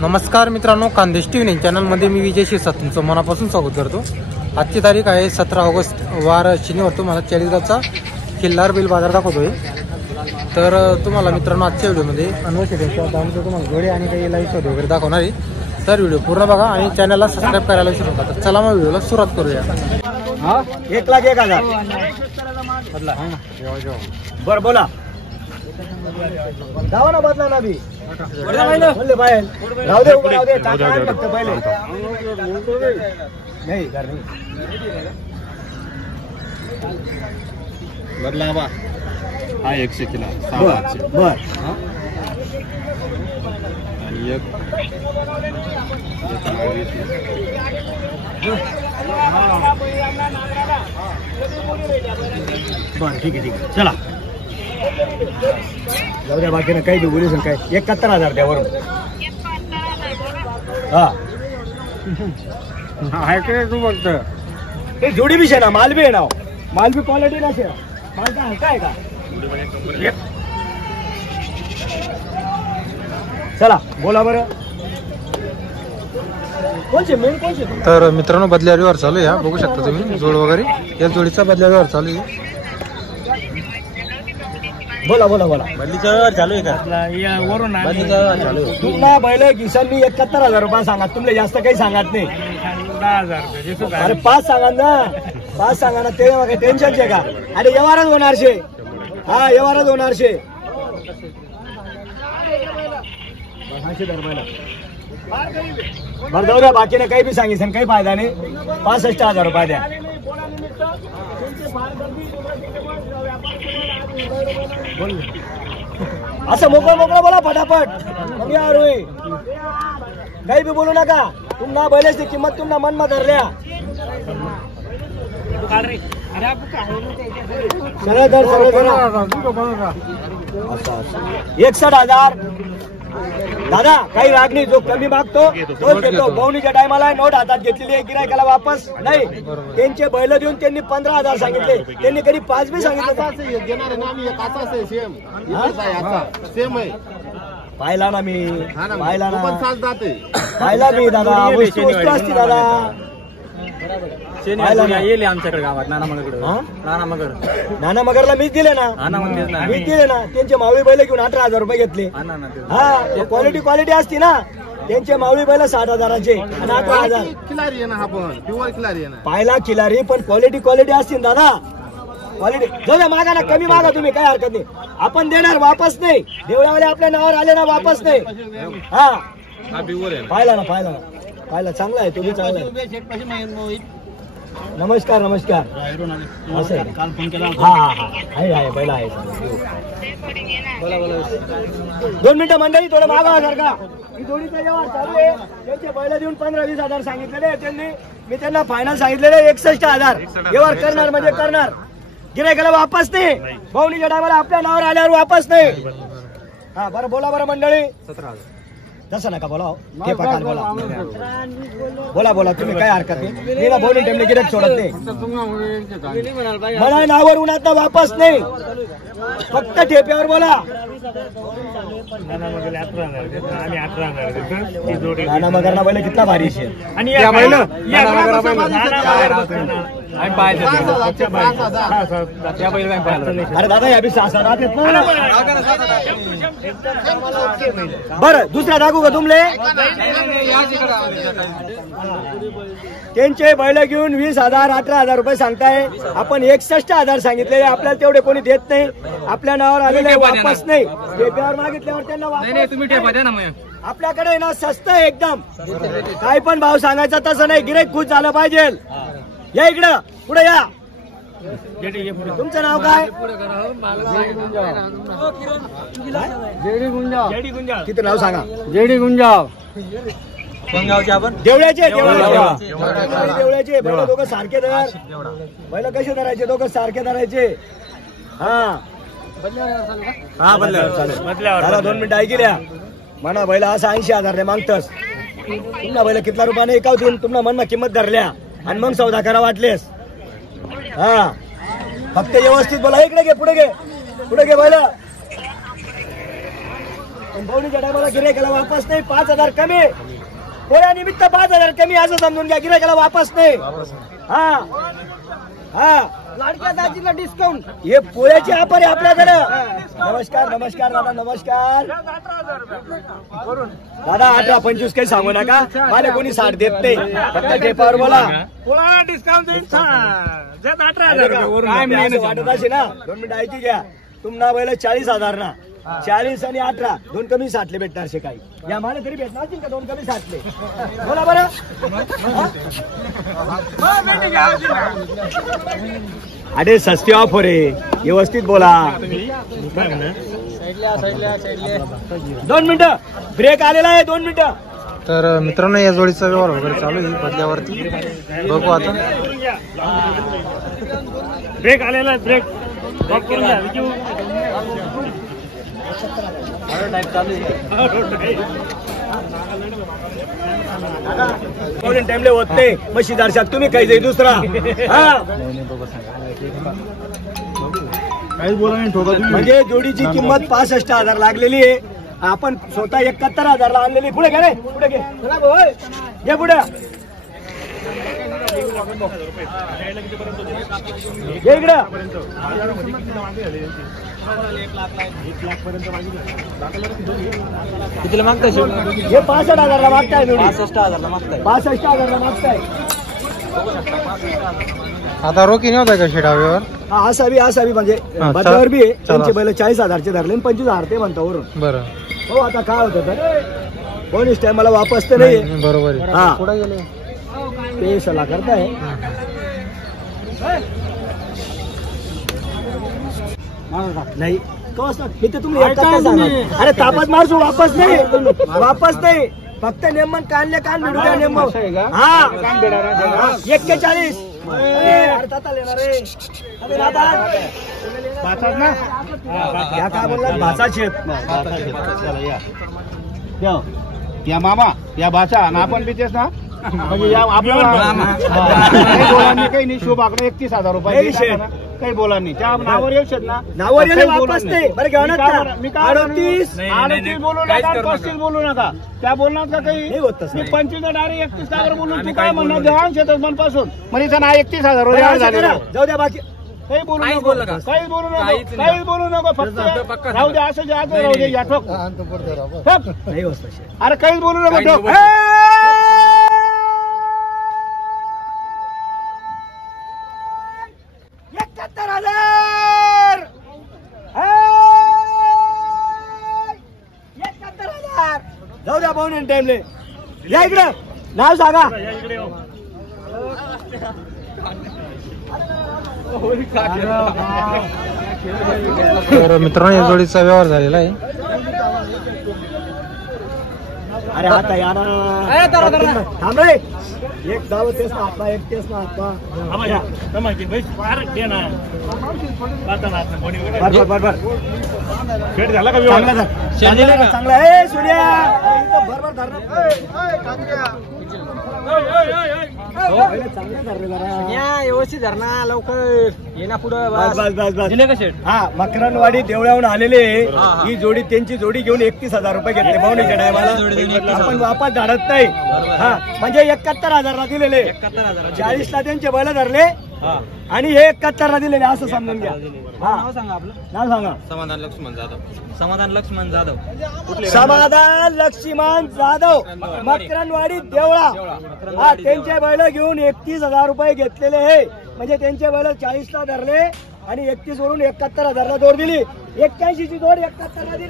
नमस्कार मित्रांनो, खानदेश टीव्ही चॅनलमध्ये मी विजय शिरसाट तुमचं मनापासून स्वागत करतो। आजची तारीख आहे 17 ऑगस्ट वार शनिवार। तुम्हाला चाळीसगावचा किल्लार बैल बाजार दाखवतोय। तर तुम्हाला मित्रांनो आजच्या व्हिडिओमध्ये अनवश्यकतेच्या दामचे तुम्हाला जोडे आणि काही लाईव्ह शोध वगैरे दाखवणार आहे। तर व्हिडिओ पूर्ण बघा आणि चॅनलला सबस्क्राइब करायला विसरू नका। तर चला मग व्हिडिओला सुरुवात करूया। 1,01,000 बदला बरं बोला जावा ना बदला ना बी बोलले बाहेर राहू दे उभं राहू दे टाका फक्त पहिले नाही घर नाही बदला बा हा 100 किलो बर बर ठीक आहे चला जाऊ द्या बाकीनं काही बोलू शकत काय 71,000 द्या वरून हा आहे का तू फक्त हे जोडी बी आहे ना माल बी आहे ना माल बी क्वालिटी ना माल काय काय का चला बोला बरं कोणचे मेन कोणचे तर मित्रांनो बदल्या व्यवहार चालू आहे। बघू शकता तुम्ही जोड वगैरे या जोडीचा बदल्या व्यवहार चालू आहे। बोला बोला बोला बदलीचा व्यवहार चालू आहे का वरून बदलीचा व्यवहार चालू आहे। तुम्हाला बैल किसान मी 71,000 रुपये सांगा तुमले जास्त काही सांगत नाही 10,000 अरे 5 सांगा ना 5 सांगा ना ते टेन्शनचे का अरे व्यवहारच होणार शे हा व्यवहारच होणार शे बरं जाऊ द्या बाकीने काही बी सांगितलं काही फायदा नाही 65,000 रुपये द्या असं मोकळं मोकळं बोला फटाफट काही बी बोलू नका तुम्हाला बैलाची किंमत तुम्हाला मनमा धरल्या सरळ धर 61,000 दादा काही राग नाही जो कमी मागतो तोच घेतो। बहुणीच्या टायमाला नोट हातात घेतलेली आहे गिरायकाला वापस नाही त्यांचे बैल देऊन त्यांनी 15,000 सांगितले त्यांनी कधी 5 बी सांगितले पाहिला ना मी पाहिला मी दादा वस्तू असती दादा येईल आमच्याकडे गावात नाना मगरला मीच दिले ना मीच दिले ना त्यांचे मावळी बैल घेऊन 18,000 रुपये घेतले हा क्वालिटी असती ना त्यांचे मावळी बैल 60,000चे आणि 18,000 पाहिला खिलारी पण क्वालिटी असती ना दादा क्वालिटी जाऊ मागा ना कमी मागा तुम्ही काय हरकत नाही आपण देणार वापस नाही देवळावाले आपल्या नावावर आले ना वापस नाही हा पाहिला चांगला आहे तुम्ही चांगला आहे नमस्कार काल फोन केला हा आहे बैला आहे 2 मिनिटं मंडळी थोडं मागा सारखा ही जोडीचा व्यवहार चालू आहे त्यांचे बैल देऊन 15-20,000 सांगितलेले त्यांनी मी त्यांना फायनल सांगितलेले 61,000 व्यवहार करणार म्हणजे करणार गिरायकाला वापस नाही भाऊनीच्या टायमाला आपल्या नावावर आल्यावर वापस नाही हा बरं बोला बरं मंडळी 17,000 तसं नका बोला ते पकाल बोला तुम्ही काय हरकत नाही मी ना बोलून टेमले गिरायक सोडत नाही मला नावावर उन्हात वापस नाही फक्त ठेप्यावर बोला नाना मगरना बैल कितना भारी आहे आणि अरे दादा या बी 6 राहतात ना बरं दुसरा दाखवू का तुमले त्यांचे बैल घेऊन 20,000 18,000 रुपये सांगताय आपण 61,000 सांगितलेले आपल्याला तेवढे कोणी देत नाही आपल्या नावावर आलेले वापस नाही ठेप्यावर मागितल्यावर त्यांना तुम्ही ठेपा द्या ना आपल्याकडे ना स्वस्त आहे एकदम काही पण भाव सांगायचा तसं नाही गिराईक खुश झालं पाहिजे या इकडं पुढे या तुमचं नाव काय किती नाव सांगा जेडी गुंजाव आपण देवळ्याचे बैल दोघं सारखे धर बैल कसे धरायचे दोघं सारखे धरायचे हा बदल्यावर 2 मिनिटं ऐकल्या म्हणा बैल असा 80,000 मागतस तुम्हाला बैल कितना रुपयाने एकावून तुम्हाला मनमा किंमत धरल्या आणि मग सौदा करा वाटलेस हा फक्त व्यवस्थित बोला इकडे घे पुढे घे बैल पण बवणीच्या टायमाला गिरायकाला वापस नाही. 5,000 कमी पोळ्यानिमित्त 5,000 कमी असं समजून घ्या. गिरायकाला वापस नाही. हा हा लाडक्या दाजीला डिस्काउंट. हे पोळ्याची ऑफर आहे आपल्याकडे. नमस्कार नमस्कार दादा नमस्कार. दादा 18-25 काही सांगू नका. मला कोणी 60 देत नाही. फक्त टेपावर बोला. डिस्काउंट वाटत असे ना 2 मिनिटं ऐकी घ्या. तुम्हाला बैल 40,000 ना 40 आणि 18 2 कमी 60 भेटणार शे काही. या मला तरी भेटणार का 2 कमी 60 बोला बरं. अरे सस्ती ऑफर आहे व्यवस्थित बोला. 2 मिनिटं ब्रेक आलेला आहे 2 मिनिटं. तर मित्रांनो या जोडीचा व्यवहार वगैरे चालू आहे बदल्यावरती. बघू आता. ब्रेक आलेला आहे. ब्रेक करून घ्या. टाइमले होत नाही. मशी दर्शक तुम्ही काही जाई दुसरा. म्हणजे जोडीची किंमत 65,000 लागलेली आहे. आपण स्वतः 71,000 ला आणलेली. पुढे घे रे पुढे घे. घे पुढे घे इकडं. कितीला मागताय? हे 65,000 ला मागताय. 65,000 ला मागताय. 65,000 ला मागताय. आता रोखी नव्हता का शेडा व्यवहार? हा असावी म्हणजे हा, बदलावर बी आहे. चला. त्यांचे बैल 40,000 धरले आणि 25,000 ते म्हणता वरून. बरं हो आता काय होतं तर बोनस टाइम मला वापस तर नाही. बरोबर आहे. हा. कुठे गेले? ते सला करताय. नाही मी तर तुम्ही अरे तापत मारसू वापस नाही. फक्त नेमन कानले कान भिडू द्या. नेम हा 41. या काय बोलला भाषा शेत या मामा या भाषा ना आपण बिचेस ना म्हणजे या आपल्याला काही नाही. शोभ आकडे 31,000 रुपये काही बोला नाही. त्या नावावर येऊ शकत ना. नावावर येणे वापस नाही. बरं घेऊ ना मी काय 38 बोलू नका 35 बोलू नका. त्या बोलणार का काही नाही होत तसं. मी 25 डायरेक्ट 31,000 बोलू. तू काय म्हणणार देवान शेतात मनपासून म्हणजे ना 31,000 रुपये झाले. जाऊ द्या बाकी काही बोलू नको. काहीच बोलू नको. फक्त राहू द्या असं आज राहू दे. या ठोक नाही होत तसे. अरे काहीच बोलू नको. ठोक 71,000. 71,000 जाऊ द्या पाहुणे टाइमले. या इकडं नाव सांगा. तर मित्रांनो या जोडीचा व्यवहार झालेला आहे. अरे आता या ना थांब रे. एक जावं तेच ना हातमा. एक तेच ना हातमा. बर भेट झाला का चांगला आहे सूर्या. बरोबर चांगलं धरले जरा. व्यवस्थित धर ना लवकर. ये ना पुढं. बस. हा मकरनवाडी देवळाहून आलेले. ही जोडी त्यांची जोडी घेऊन 31,000 रुपये घेतले पाहुणीच्या टायमाला. आपण वापस धाडत नाही. हा म्हणजे 71,000 ला दिलेले. 40 ला त्यांचे बैल धरले आणि हे 71 ला दिलेले असं समजून घ्या. नाव सांगा आपलं. नाव सांगा. समाधान लक्ष्मण जाधव. समाधान लक्ष्मण जाधव मकरनवाडी देवळा. हा त्यांचे बैल घेऊन 31,000 रुपये घेतलेले आहे. म्हणजे त्यांचे बैल 40 ला धरले आणि 31 वरून 71,000 ला जोड दिली. 81 ची जोड 71 ला दिली.